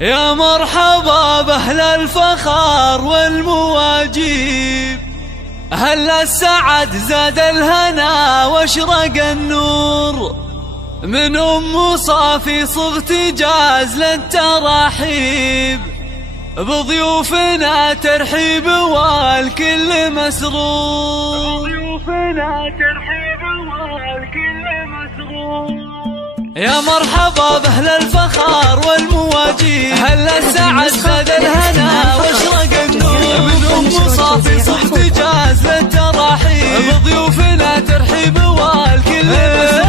يا مرحبا بأهل الفخار والمواجيب، أهل السعد زاد الهنا واشرق النور، من أم صافي صغت جاز للتراحيب، بضيوفنا ترحيب والكل مسرور، بضيوفنا ترحيب والكل مسرور. يا مرحبا بأهل الفخار والمواجيب، أهل السعد زاد الهنا واشرق النور، من أم صافي صغت جاز للتراحيب، بضيوفنا ترحيب والكل مسرور.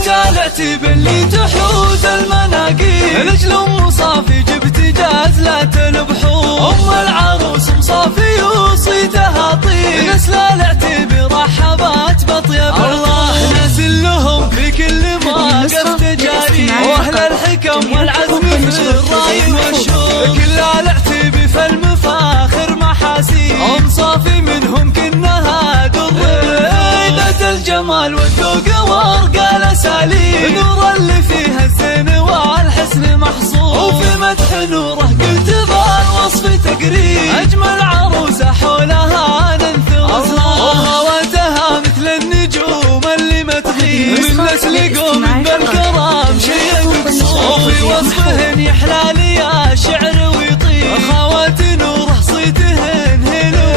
رجال اللي تحوز المناقيب، لجل أم صافي جبت جاز لا تنبحور، أم العروس مصافي وصيتها طيب، نسل العتيب رحبات بطيب الله، نازل لهم في كل موقف تجاري، واهل الحكم والعزم في الراي والشور، كل العتيب في المفاخر محاسيب، أم صافي منهم كنها دريدة الجمال والذوق وارقى الاساليب، نور اللي فيها الزين والحسن محصور، وفي مدح نوره قلت بالوصف تقريب، اجمل عروسه حولها ننثر وخواتها مثل النجوم اللي ما تغيب، من نسل قوم بالكرام شيء مقصور، وفي وصفهن يحلى لي الشعر ويطيب، خوات نوره صيتهن هلو،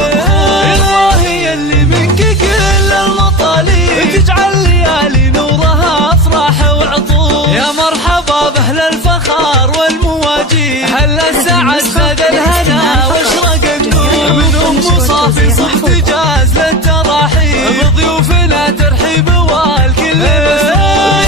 الله هي اللي منك كل المطالب، تجعل ليالي نورها افراح وعطور. يا مرحبا باهل الفخار والمواجيب، اهل السعد زاد الهنا واشرق النور، من ام صافي صغت جاز للتراحيب، بضيوفنا ترحيب والكل مسرور.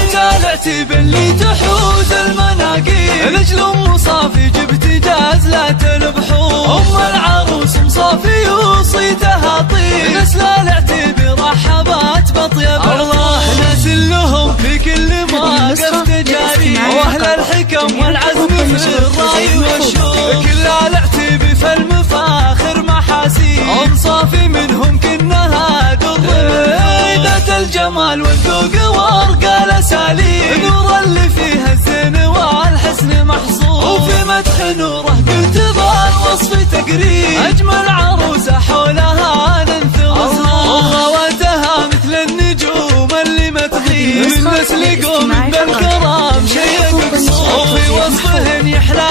رجال العتيب اللي تحوز المناقيب، لجل ام صافي جبت جاز لا تنبحور، ام العروس مصافي وصيتها طيب، نسل العتيب رحبات بطيب الله، نازل لهم في كل موقف تجاري، واهل الحكم والعزم في الراي والشور، كل العتيب في المفاخر محاسيب، أم صافي منهم كنها دريدة الجمال والذوق وارقى الاساليب، نور اللي فيها الزين والحسن محصور، وفي مدح نوره قلت بالوصف تقريب، اجمل عروسه حولها ننثر وخواتها مثل النجوم اللي ما تغيب، من نسل قوم بالكرام شيء مقصور، وفي وصفهن يحلى